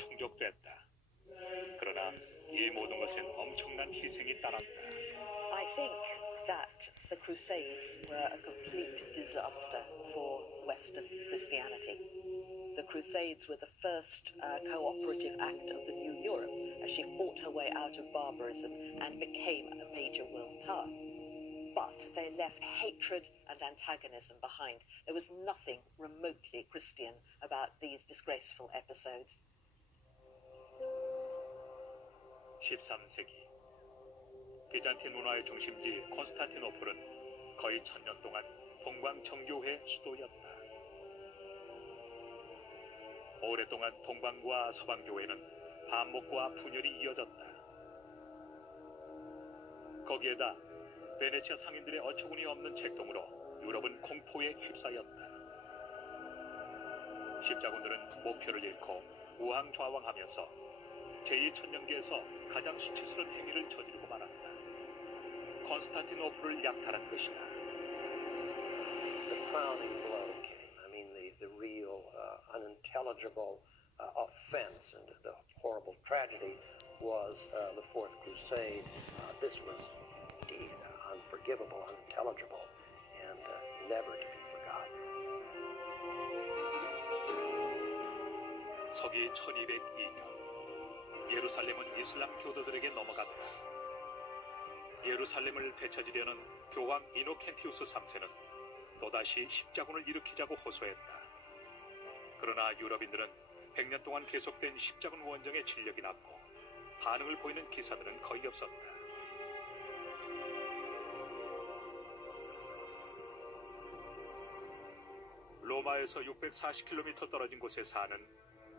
충족됐다. 그러나 이 모든 것엔 엄청난 희생이 따랐다. I think that the Crusades were a complete disaster for Western Christianity. The Crusades were the first cooperative act of the New Europe as she fought her way out of barbarism and became a major world power. But they left hatred and antagonism behind. There was nothing remotely Christian about these disgraceful episodes. 13세기 비잔틴 문화의 중심지 콘스탄티노플은 거의 1000년 동안 동방 정교회 수도였다. 오랫동안 동방과 서방 교회는 반목과 분열이 이어졌다. 거기에다 베네치아 상인들의 어처구니 없는 책동으로 유럽은 공포에 휩싸였다. 십자군들은 목표를 잃고 우왕좌왕하면서 제2천년기에서 가장 수치스러운 행위를 저지르고 말았다. 콘스탄티노플을 약탈한 것이다. The crowning blow came. I mean, the real unintelligible offense and the horrible tragedy was the Fourth Crusade. This was indeed unforgivable, unintelligible, and never to be forgotten. 서기 1202년 예루살렘은 이슬람 교도들에게 넘어갔다. 예루살렘을 되찾으려는 교황 이노켄티우스 3세는 또다시 십자군을 일으키자고 호소했다. 그러나 유럽인들은 100년 동안 계속된 십자군 원정의 진력이 낮고 반응을 보이는 기사들은 거의 없었다. 로마에서 640km 떨어진 곳에 사는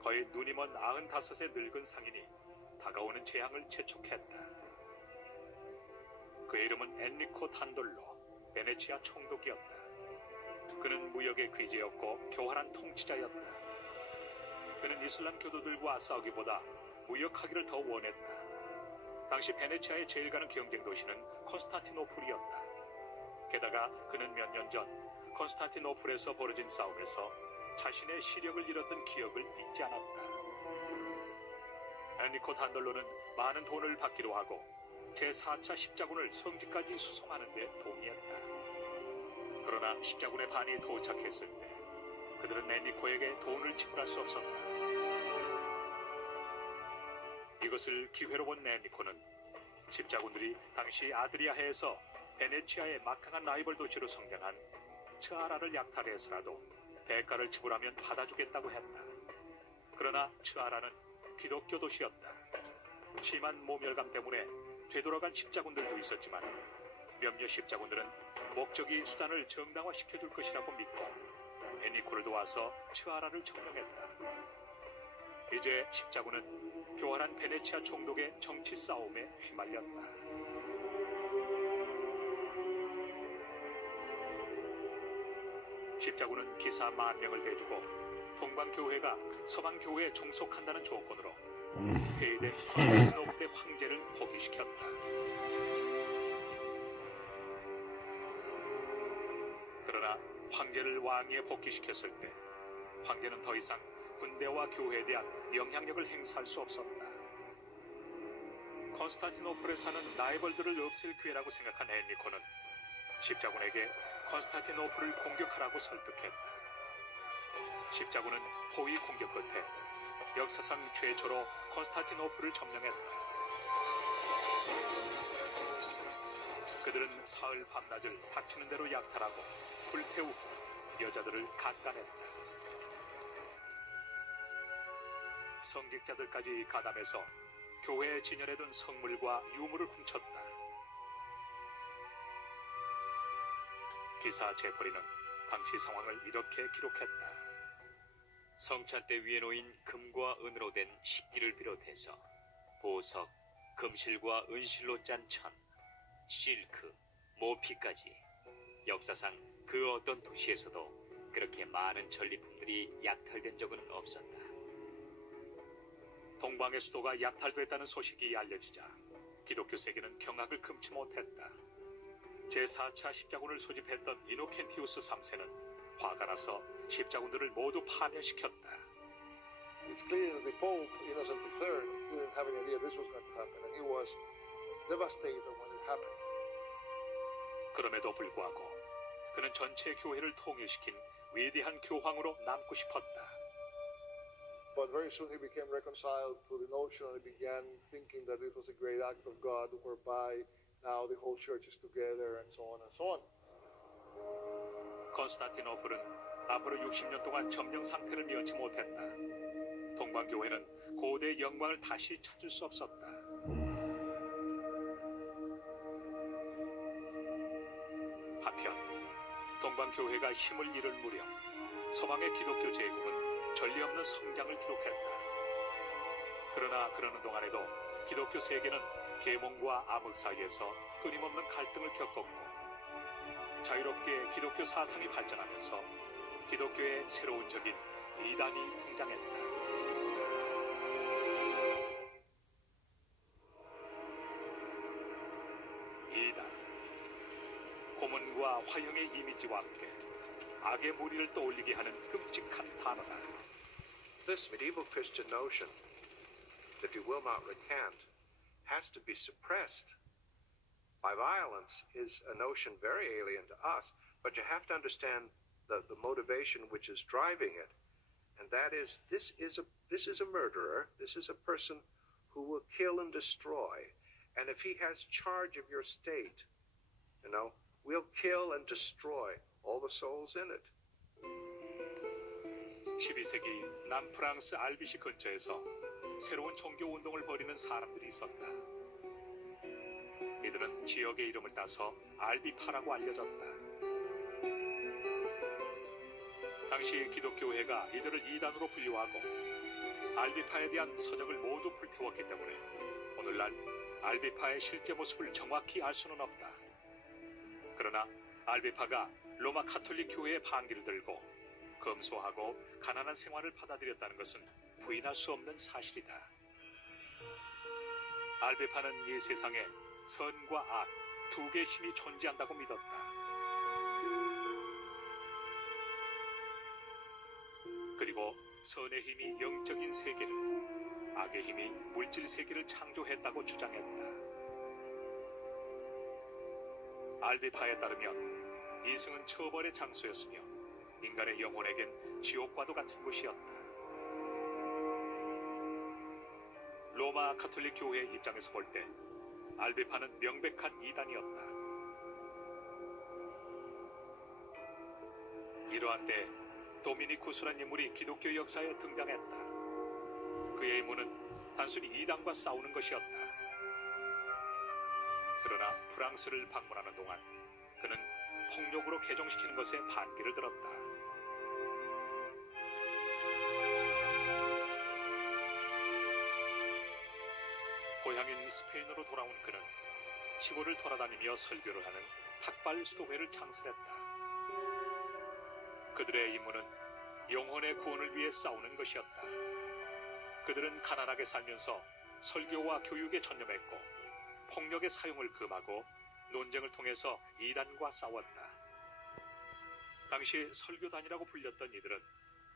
거의 눈이 먼 95의 늙은 상인이 다가오는 재앙을 재촉했다. 그의 이름은 엔리코 탄돌로, 베네치아 총독이었다. 그는 무역의 귀재였고 교활한 통치자였다. 그는 이슬람 교도들과 싸우기보다 무역하기를 더 원했다. 당시 베네치아의 제일 가는 경쟁 도시는 콘스탄티노플이었다. 게다가 그는 몇 년 전 콘스탄티노플에서 벌어진 싸움에서 자신의 시력을 잃었던 기억을 잊지 않았다. 엔리코 탄돌로는 많은 돈을 받기로 하고 제4차 십자군을 성지까지 수송하는 데 동의했다. 그러나 십자군의 반이 도착했을 때 그들은 엔리코에게 돈을 지불할 수 없었다. 이것을 기회로 본 엔리코는 십자군들이 당시 아드리아해에서 베네치아의 막강한 라이벌 도시로 성장한 츠아라를 약탈해서라도 대가를 지불하면 받아주겠다고 했다. 그러나 츠아라는 기독교 도시였다. 심한 모멸감 때문에 되돌아간 십자군들도 있었지만 몇몇 십자군들은 목적이 수단을 정당화시켜줄 것이라고 믿고 엔리코를 도와서 츠아라를 점령했다. 이제 십자군은 교활한 베네치아 총독의 정치 싸움에 휘말렸다. 십자군은 기사 10,000명을 대주고 동방교회가 서방교회에 종속한다는 조건으로 폐위된 콘스탄티노플의 황제를 포기시켰다. 그러나 황제를 왕위에 복귀시켰을 때 황제는 더 이상 군대와 교회에 대한 영향력을 행사할 수 없었다. 콘스탄티노플에 사는 라이벌들을 없앨 기회라고 생각한 엔리코는 십자군에게 콘스탄티노플을 공격하라고 설득했다. 십자군은 포위 공격 끝에 역사상 최초로 콘스탄티노플을 점령했다. 그들은 사흘 밤낮을 닥치는 대로 약탈하고 불태우고 여자들을 강간했다. 성직자들까지 가담해서 교회에 진열해둔 성물과 유물을 훔쳤다. 기사 제퍼리는 당시 상황을 이렇게 기록했다. 성찬대 위에 놓인 금과 은으로 된 식기를 비롯해서 보석, 금실과 은실로 짠 천, 실크, 모피까지 역사상 그 어떤 도시에서도 그렇게 많은 전리품들이 약탈된 적은 없었다. 동방의 수도가 약탈됐다는 소식이 알려지자 기독교 세계는 경악을 금치 못했다. 제4차 십자군을 소집했던 이노켄티우스 3세는 화가 나서 십자군들을 모두 파면시켰다. it's clear that the Pope, Innocent III, didn't have any idea this was going to happen, and he was devastated when it happened. 그럼에도 불구하고 그는 전체 교회를 통일시킨 위대한 교황으로 남고 싶었다. But very soon he became reconciled to the notion and he began thinking that this was a great act of God whereby now the whole church is together and so on and so on. konstantinople은 앞으로 60년 동안 점령 상태를 면치 못했다. 동방교회는 고대의 영광을 다시 찾을 수 없었다. 한편 동방교회가 힘을 잃을 무렵 서방의 기독교 제국은 전례 없는 성장을 기록했다. 그러나 그러는 동안에도 기독교 세계는 계몽과 암흑 사이에서 끊임없는 갈등을 겪었고 자유롭게 기독교 사상이 발전하면서 기독교의 새로운 적인 이단이 등장했다. 이단, 고문과 화형의 이미지와 함께 악의 무리를 떠올리게 하는 끔찍한 단어다. This medieval Christian notion that you will not recant has to be suppressed by violence is a notion very alien to us, but you have to understand the motivation which is driving it, and that is this is a murderer, this is a person who will kill and destroy, and if he has charge of your state, we'll kill and destroy all the souls in it. 12세기 남프랑스 알비시 근처에서 새로운 종교 운동을 벌이는 사람들이 있었다. 이들은 지역의 이름을 따서 알비파라고 알려졌다. 당시 기독교회가 이들을 이단으로 분류하고 알비파에 대한 서적을 모두 불태웠기 때문에 오늘날 알비파의 실제 모습을 정확히 알 수는 없다. 그러나 알비파가 로마 가톨릭 교회의 반기를 들고 검소하고 가난한 생활을 받아들였다는 것은 부인할 수 없는 사실이다. 알비파는 이 세상에 선과 악 두 개의 힘이 존재한다고 믿었다. 그리고 선의 힘이 영적인 세계를, 악의 힘이 물질 세계를 창조했다고 주장했다. 알비파에 따르면 이승은 처벌의 장소였으며 인간의 영혼에겐 지옥과도 같은 곳이었다. 로마 가톨릭 교회의 입장에서 볼 때 알비파는 명백한 이단이었다. 이러한 때 도미니쿠스란 인물이 기독교 역사에 등장했다. 그의 임무는 단순히 이단과 싸우는 것이었다. 그러나 프랑스를 방문하는 동안 그는 폭력으로 개종시키는 것에 반기를 들었다. 고향인 스페인으로 돌아온 그는 시골을 돌아다니며 설교를 하는 탁발 수도회를 창설했다. 그들의 임무는 영혼의 구원을 위해 싸우는 것이었다. 그들은 가난하게 살면서 설교와 교육에 전념했고 폭력의 사용을 금하고 논쟁을 통해서 이단과 싸웠다. 당시 설교단이라고 불렸던 이들은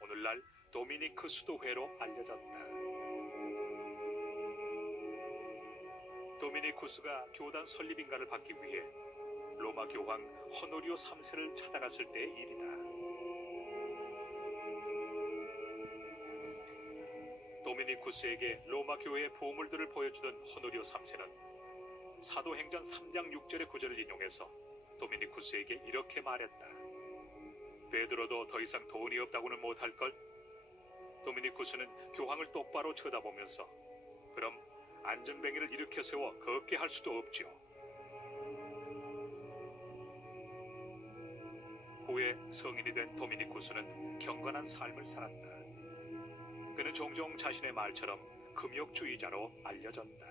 오늘날 도미니크 수도회로 알려졌다. 도미니쿠스가 교단 설립인가를 받기 위해 로마 교황 호노리오 3세를 찾아갔을 때의 일이다. 도미니쿠스에게 로마 교회의 보물들을 보여주던 호노리오 3세는 사도행전 3장 6절의 구절을 인용해서 도미니쿠스에게 이렇게 말했다. 베드로도 더 이상 돈이 없다고는 못할걸? 도미니쿠스는 교황을 똑바로 쳐다보면서 그럼 안전뱅이를 일으켜 세워 걷게 할 수도 없지요. 후에 성인이 된 도미니쿠스는 경건한 삶을 살았다. 그는 종종 자신의 말처럼 금욕주의자로 알려졌다.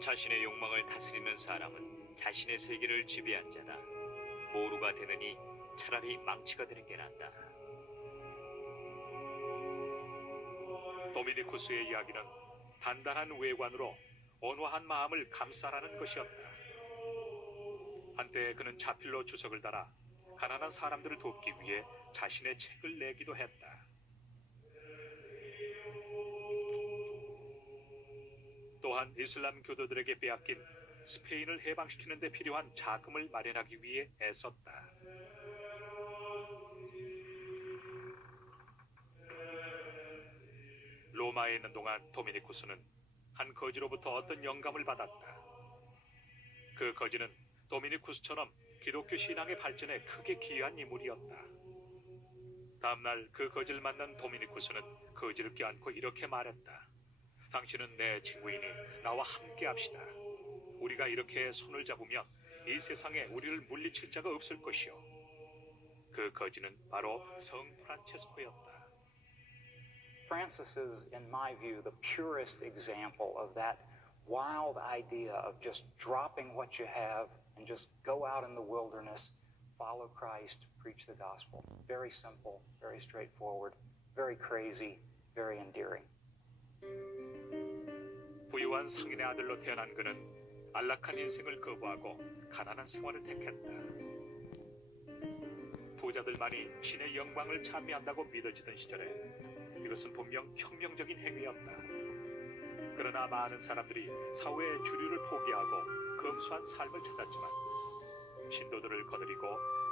자신의 욕망을 다스리는 사람은 자신의 세계를 지배한 자다. 모루가 되느니 차라리 망치가 되는 게 낫다. 도미니쿠스의 이야기는 단단한 외관으로 온화한 마음을 감싸라는 것이었다. 한때 그는 자필로 주석을 달아 가난한 사람들을 돕기 위해 자신의 책을 내기도 했다. 또한 이슬람 교도들에게 빼앗긴 스페인을 해방시키는 데 필요한 자금을 마련하기 위해 애썼다. 로마에 있는 동안 도미니쿠스는 한 거지로부터 어떤 영감을 받았다. 그 거지는 도미니쿠스처럼 기독교 신앙의 발전에 크게 기여한 인물이었다. 다음날 그 거지를 만난 도미니쿠스는 거지를 껴안고 이렇게 말했다. 당신은 내 친구이니 나와 함께 합시다. 우리가 이렇게 손을 잡으면 이 세상에 우리를 물리칠 자가 없을 것이요. 그 거지는 바로 성 프란체스코였다. Francis is, in my view, the purest example of that wild idea of just dropping what you have and just go out in the wilderness, follow Christ, preach the gospel. Very simple, very straightforward, very crazy, very endearing. 부유한 상인의 아들로 태어난 그는 안락한 인생을 거부하고 가난한 생활을 택했다. 부자들만이 신의 영광을 찬미한다고 믿어지던 시절에 이것은 분명 혁명적인 행위였다. 그러나 많은 사람들이 사회의 주류를 포기하고 검소한 삶을 찾았지만 신도들을 거느리고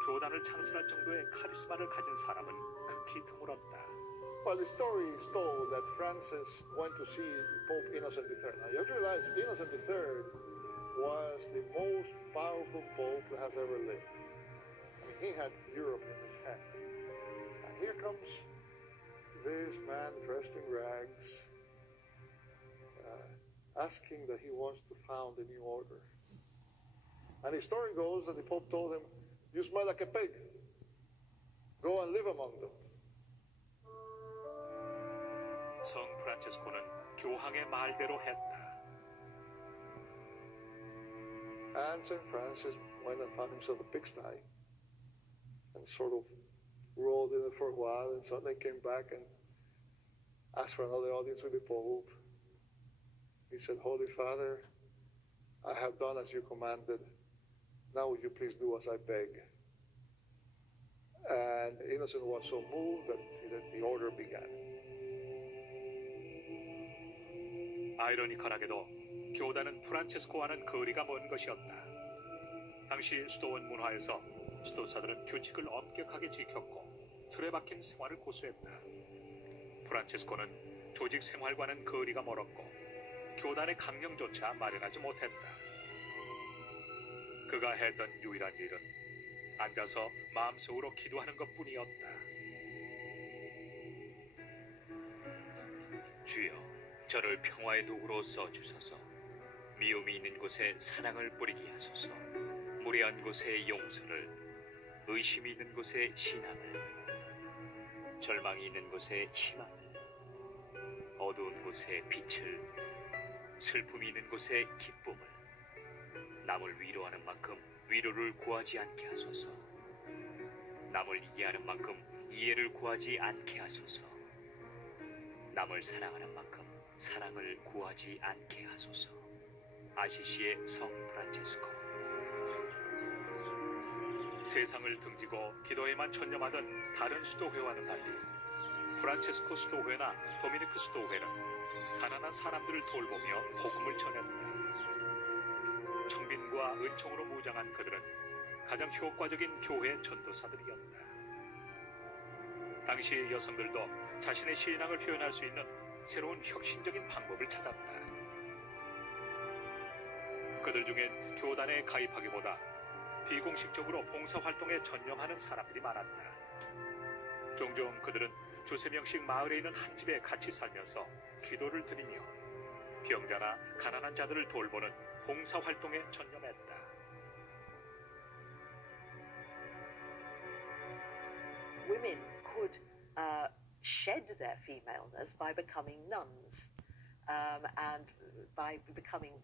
교단을 창설할 정도의 카리스마를 가진 사람은 극히 드물었다. Well, the story is told that Francis went to see Pope Innocent III. Now, you have to realize Innocent III was the most powerful pope that has ever lived. I mean, he had Europe in his hand. And here comes this man dressed in rags, asking that he wants to found a new order. And the story goes that the Pope told him, "You smell like a pig. Go and live among them." 성 프란체스코는 교황의 말대로 했다. And St. Francis went and found himself a pigsty and sort of rolled in it for a while, and suddenly came back and asked for another audience with the Pope. He said, "Holy Father, I have done as you commanded. Now would you please do as I beg?" And Innocent was so moved that the order began. 아이러니컬하게도 교단은 프란체스코와는 거리가 먼 것이었다. 당시 수도원 문화에서 수도사들은 규칙을 엄격하게 지켰고 틀에 박힌 생활을 고수했다. 프란체스코는 조직 생활과는 거리가 멀었고 교단의 강령조차 마련하지 못했다. 그가 했던 유일한 일은 앉아서 마음속으로 기도하는 것뿐이었다. 주여, 저를 평화의 도구로 써주소서. 미움이 있는 곳에 사랑을 뿌리게 하소서. 무례한 곳에 용서를, 의심이 있는 곳에 신앙을, 절망이 있는 곳에 희망을, 어두운 곳에 빛을, 슬픔이 있는 곳에 기쁨을, 남을 위로하는 만큼 위로를 구하지 않게 하소서. 남을 이해하는 만큼 이해를 구하지 않게 하소서. 남을 사랑하는 만큼 사랑을 구하지 않게 하소서. 아시시의 성 프란체스코. 세상을 등지고 기도에만 천념하던 다른 수도회와는 달리 프란체스코 수도회나 도미니크 수도회는 가난한 사람들을 돌보며 복음을 전했다. 청빈과 은총으로 무장한 그들은 가장 효과적인 교회 전도사들이었다. 당시 여성들도 자신의 신앙을 표현할 수 있는 새로운 혁신적인 방법을 찾았다. 그들 중엔 교단에 가입하기보다 비공식적으로 봉사활동에 전념하는 사람들이 많았다. 종종 그들은 두세 명씩 마을에 있는 한 집에 같이 살면서 기도를 드리며 병자나 가난한 자들을 돌보는 봉사활동에 전념했다. Women could shed their femaleness by becoming nuns and by becoming